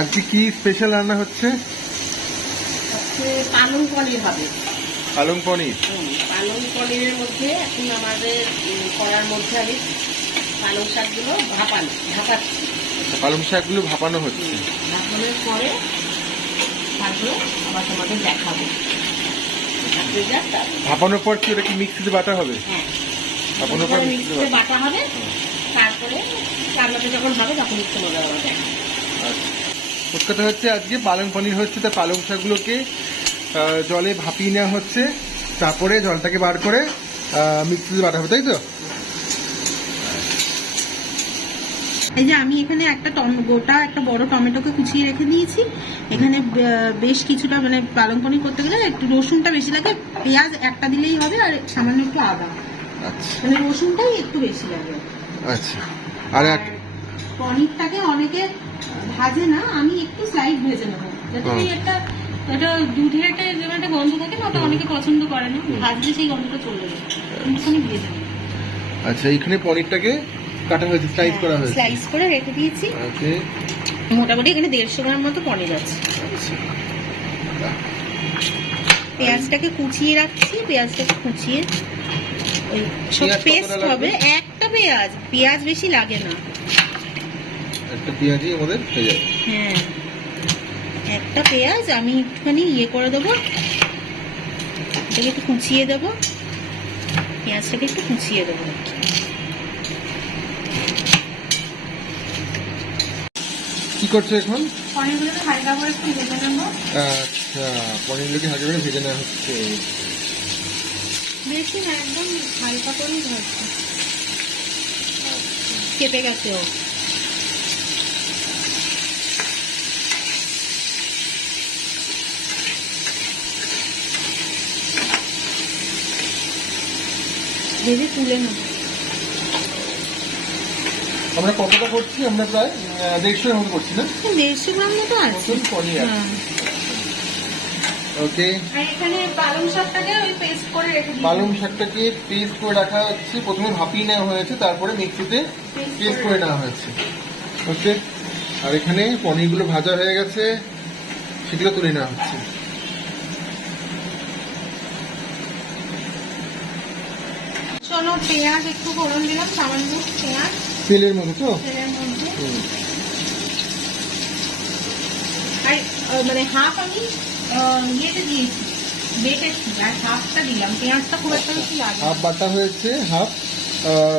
আজকে কি স্পেশাল রান্না হচ্ছে? পালং পনির হবে। পালং পনির। পালং পনিরের মধ্যে এখন আমাদের করার মধ্যে আমি পালং শাকগুলো ভাপাচ্ছি। পালং শাকগুলো ভাপানো হচ্ছে। ভাপানোর পরে তারপরে আবার তোমাদের দেখাবো। ভাপানোর পর কি ওটা কি মিক্সিতে বাটা হবে? হ্যাঁ, ভাপানোর পর মিক্সিতে বাটা হবে। তারপরে রান্নাটা যখন হবে তখন একটু মজা হবে। আচ্ছা, কথা হচ্ছে আজকে পালং পনির হচ্ছে, তা পালং শাকগুলোকে জলে ভাপিয়ে নেওয়া হচ্ছে, তারপরে জলটাকে বার করে মিক্সিতে বাটা হবে, তাই তো? এই যে আমি এখানে একটা গোটা একটা বড় টমেটোকে কুচিয়ে রেখে দিয়েছি। এখানে বেশ কিছুটা মানে পালং পনির করতে গেলে একটু রসুনটা বেশি লাগে, পেঁয়াজ একটা দিলেই হবে, আর সামান্য একটু আদা। আচ্ছা, মানে রসুনটাই একটু বেশি লাগে। আচ্ছা। আর পনিরটাকে অনেকে ভাজে না, আমি একটু স্লাইড ভেজে নেবো, যাতে একটা দুধের একটা গন্ধ থাকে না, ওটা অনেকে পছন্দ করে না, ভাজলে সেই গন্ধটা চলে যায়। একটুখানি ভেজে নেবো। আচ্ছা, এইখানে পনিরটাকে কাটা হয়েছে, স্লাইস করা হয়েছে, স্লাইস করে রেখে দিয়েছি। ওকে, মোটামুটি এখানে 150 গ্রাম মতো পনির আছে। পেঁয়াজটাকে কুচিয়ে রাখছি, পেঁয়াজটাকে কুচিয়ে সব পেস্ট হবে। একটা পেঁয়াজ বেশি লাগে না, একটা পেঁয়াজই আমাদের হয়ে যায়। হ্যাঁ, একটা পেঁয়াজ আমি একটুখানি করে দেবো, এটাকে একটু কুচিয়ে দেবো, পেঁয়াজটাকে একটু কুচিয়ে দেবো। কি করছো এখন? পনিরগুলোকে হালকা করে একটু ভেজে নেবো। আচ্ছা, পনিরগুলোকে হালকা করে ভেজে নেওয়া হচ্ছে। বেশি না, একদম হালকা করেই ভাজছি। কেটে গেছে ও। ভেজে তুলে নেব। আমরা কতটা করছি? আমরা প্রায় 150 গ্রাম করছি না? 150 গ্রাম মতো আছে পনির। ওকে, এখানে পালং শাকটাকে পেস্ট করে রেখে দিই। পালং শাকটাকে পেস্ট করে রাখা হচ্ছে, প্রথমে ভাপিয়ে নেওয়া হয়েছে, তারপরে মিক্সিতে পেস্ট করে নেওয়া হয়েছে। ওকে, আর এখানে পনিরগুলো ভাজা হয়ে গেছে, সেগুলো তুলে নেওয়া হচ্ছে। চলো, পেঁয়াজ একটু ফোড়ন দিলাম, সামান্য পেঁয়াজ তেলের মধ্যে তো, তেলের মধ্যে। আর মানে হাফ আমি ইয়েতে দিয়েছি, বেটেছি, আর হাফটা দিলাম। পেঁয়াজটা খুব একটা বেশি লাগে। হাফ বাটা হয়েছে, হাফ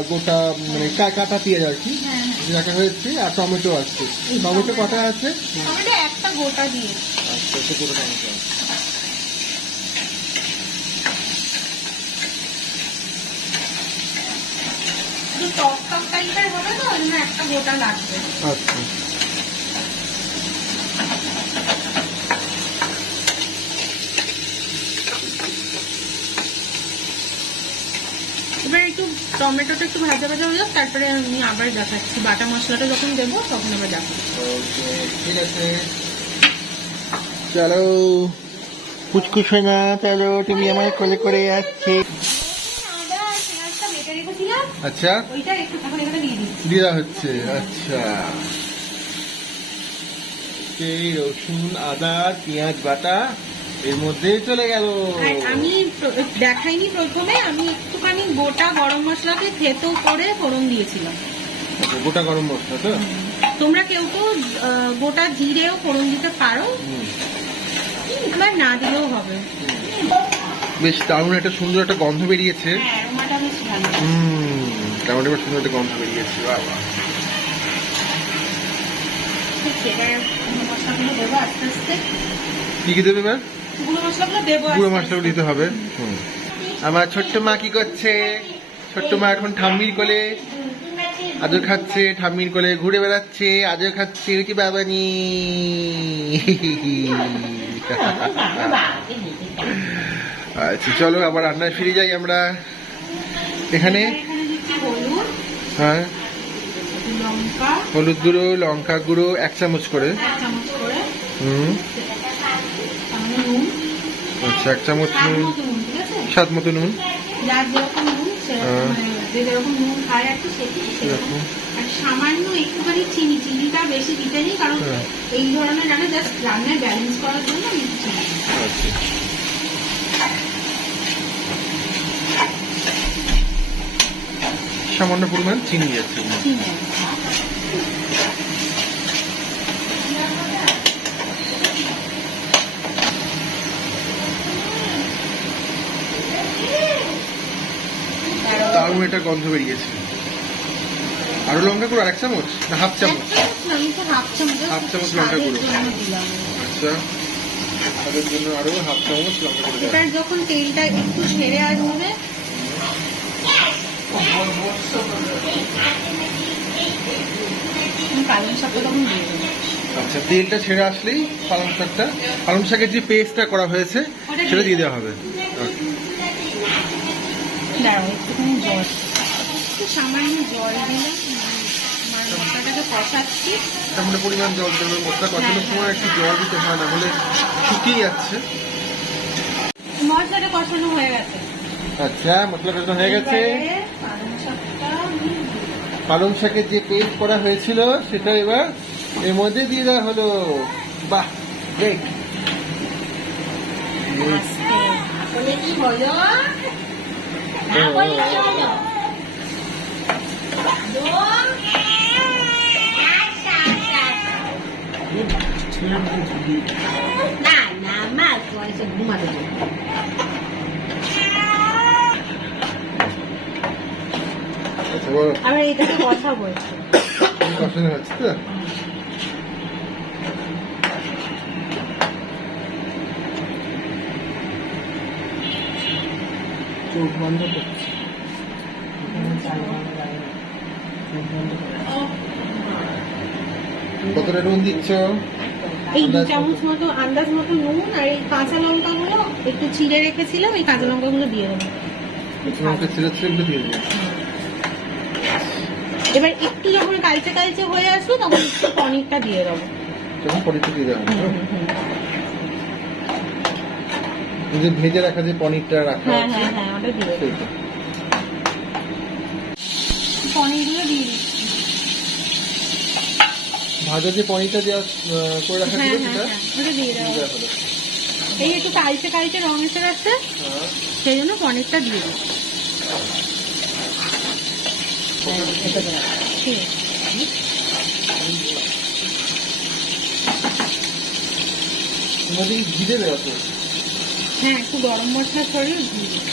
গোটা মানে কাটা পেঁয়াজ আর কি রাখা হয়েছে, আর টমেটো আছে। টমেটো কটা আছে? টমেটো একটা গোটা দিয়ে। আচ্ছা, একটা গোটা টমেটো আছে। টক টক টাইপের হবে তো, ওই জন্য একটা গোটা লাগবে। আচ্ছা, এবার একটু টমেটোটা একটু ভাজা ভাজা হয়ে যাক, তারপরে আমি আবার দেখাচ্ছি। বাটা মশলাটা যখন দেবো তখন আবার দেখাচ্ছি। ওকে, ঠিক আছে। চলো কুচকুচ হয় না, চলো তুমি আমার কোলে করে যাচ্ছে। আচ্ছা, দিয়ে দেওয়া হচ্ছে। আচ্ছা, রসুন, আদা, পেঁয়াজ বাটা এর মধ্যে চলে গেল। আমি দেখাইনি, প্রথমে আমি একটুখানি গোটা গরম মশলাকে থেতো করে ফোড়ন দিয়েছিলাম। গোটা গরম মশলা তো? তোমরা কেউ কেউ গোটা জিরেও ফোড়ন দিতে পারো, এবার না দিলেও হবে। বেশ দারুণ একটা সুন্দর একটা গন্ধ বেরিয়েছে। টমেটো সুন্দর একটা গন্ধ বেরিয়েছে। কি কি দেবে এবার? গুঁড়ো মশলাগুলো দিতে হবে। আমার ছোট্ট মা কি করছে? ছোট্ট মা এখন ঠাম্মির কোলে আজও খাচ্ছে, ঠাম্মির কোলে ঘুরে বেড়াচ্ছে, আজও খাচ্ছে। কি বাবানি। আচ্ছা, চলো আবার রান্নায় ফিরে যাই আমরা। এখানে হ্যাঁ, হলুদ গুঁড়ো, লঙ্কা গুঁড়ো 1 চামচ করে। আচ্ছা, 1 চামচ নুন, স্বাদ মতো নুন। সামান্য একটু একটুখানি চিনিটা বেশি দিতে নেই, কারণ হ্যাঁ। এই ধরনের রান্না জাস্ট রান্নায় ব্যালেন্স করার জন্য আমি একটু চিনি দিই। আচ্ছা। সামান্য পরিমাণ চিনি আছে। চিনি। দারুণ একটা গন্ধ বেরিয়েছে। আরো লঙ্কা গুঁড়ো আর 1 চামচ না হাফ চামচ? হাফ চামচ লঙ্কা গুঁড়ো। দিলাম। আচ্ছা, তাদের জন্য আরো হাফ চামচ লঙ্কা গুঁড়ো দেওয়া। এবার যখন তেলটা একটু ছেড়ে আসবে, পালং শাকটা তখন দিয়ে দেবো। আচ্ছা, তেলটা ছেড়ে আসলেই পালং শাকের যে পেস্টটা করা হয়েছে সেটা দিয়ে দেওয়া হবে। দাঁড়াও, একটুখানি জল, একটু সামান্য জল দিলাম। মশলাটাকে কষাচ্ছি। তাহলে পরিমাণ জল দেবে। মশলা কষানোর সময় একটু জল দিতে হয়, না হলে শুকিয়ে যাচ্ছে। মশলাটা কষানো হয়ে গেছে। আচ্ছা, মশলা কষানো হয়ে গেছে। এবারে পালং শাকটা আমি দিই। পালং শাকের যে পেস্ট করা হয়েছিল সেটা এবার এর মধ্যে দিয়ে দেওয়া হলো। বাহ, গ্রেট। আস্তে। আসলে কি হলো? না বললে কি হলো? না না মা পয়সা ঘুমাতে দেবো। আচ্ছা, বলো। আবার এটাকে কথা বলছে। কষানো হচ্ছে তো? চোখ বন্ধ করছে। কতটা নুন দিচ্ছ? এই 2 আন্দাজ চামচ মতো আন্দাজ মতো নুন, আর এই কাঁচা লঙ্কাগুলো একটু চিড়ে রেখেছিলাম, এই কাঁচা লঙ্কাগুলো দিয়ে দেবো। লঙ্কা ছিঁড়ে ছিঁড়ে দিয়ে দিও। এবার একটু যখন কালচে কালচে হয়ে আসবে তখন একটু পনিরটা দিয়ে দেবো। তখন পনিরটা দিয়ে দেওয়া হবে। এই যে ভেজে রাখা যে পনিরটা রাখা হ্যাঁ আছে হ্যাঁ হ্যাঁ, ওটা দিয়ে দেবো। সেইটা। পনিরগুলো দিয়ে দিচ্ছি। ভাজা যে পনিরটা দেওয়া করে রাখা হ্যাঁ ছিল হ্যাঁ সেটা হ্যাঁ, ওটা দিয়ে দেবো। দেওয়া হলো। এই একটু কালচে কালচে রং এসে গেছে, হ্যাঁ। সেই জন্য পনিরটা দিয়ে দেবো। ঠিক আছে। তোমাদের ঘি দেবে অত? হ্যাঁ, একটু গরম মশলা ছড়িয়ে দিয়ে দিই।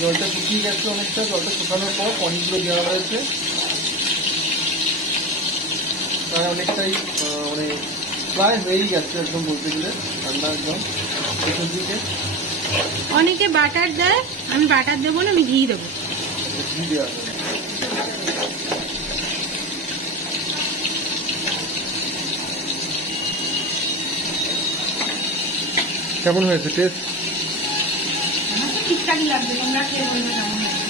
জলটা শুকিয়ে গেছে অনেকটা। জলটা শুকানোর পর পনিরগুলো দেওয়া হয়েছে। প্রায় অনেকটাই মানে প্রায় হয়েই গেছে একদম, বলতে গেলে ঠান্ডা একদম প্রথম দিকে। অনেকে বাটার দেয়, আমি বাটার দেবো না, আমি ঘি দেবো। ঘি দেওয়া হবে। কেমন হয়েছে টেস্ট? আমার তো ঠিকঠাকই লাগবে, তোমরা খেয়ে বলবে কেমন হয়েছে।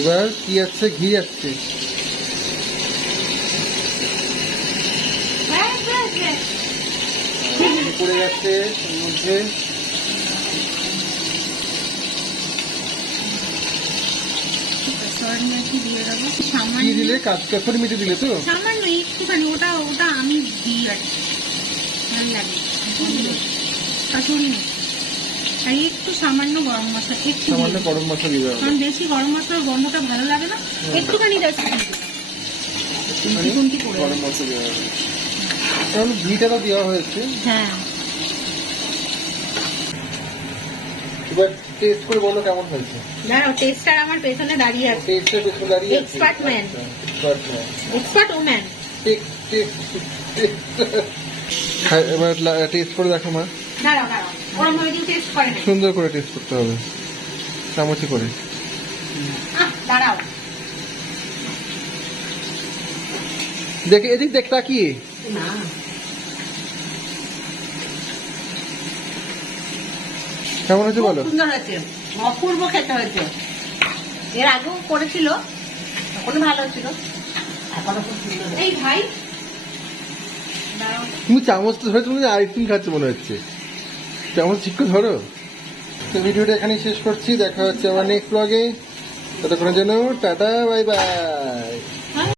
এবার কি আছে? ঘি যাচ্ছে। হ্যাঁ, হ্যাঁ, হ্যাঁ। ঘি পড়ে যাচ্ছে এর মধ্যে। সরি মেথি দিয়ে দেবো কি সামান্য। দিলে? কাসুরি মেথি দিলে তো? সামান্য একটুখানি, ওটা আমি দিই আর কি, ভালো লাগে। কাসুরি মেথি আর একটু সামান্য গরম মশলা, একটু সামান্য দিয়ে দেবো। গরম মশলা দিয়ে দেওয়া হবে। কারণ বেশি গরম মশলার গন্ধটা ভালো লাগে না, একটুখানি জাস্ট দিয়ে দেবো। একটুখানি খুন্তি করে গরম মশলা দেওয়া হবে। কারণ ঘিটা তো দেওয়া হয়েছে। হ্যাঁ, এবার টেস্ট করে বলো কেমন হয়েছে। দাঁড়াও, টেস্টার আমার পেছনে দাঁড়িয়ে আছে। টেস্টের পেছনে দাঁড়িয়ে আছে। Expert man. Expert man. Expert woman. এবার টেস্ট করে দেখো মা। দাঁড়াও দাঁড়াও, ওরম ভাবে কেউ টেস্ট করে না। সুন্দর করে টেস্ট করতে হবে, চামচে করে। দাঁড়াও, দেখে এদিক দেখ তাকিয়ে। না কেমন হয়েছে খুব বলো? সুন্দর হয়েছে, অপূর্ব খেতে হয়েছে। এর আগেও করেছিল, তখন ভালো ছিল, এখনো খুব সুন্দর হয়েছে। এই ভাই দাঁড়াও। তুমি চামচ তো ধরে তুমি আইসক্রিম খাচ্ছ মনে হচ্ছে। কেমন চিক্কু ধরো। তো ভিডিওটা এখানেই শেষ করছি, দেখা হচ্ছে আমার নেক্সট ব্লগে। ততক্ষণের জন্য টাটা, বাই বাই।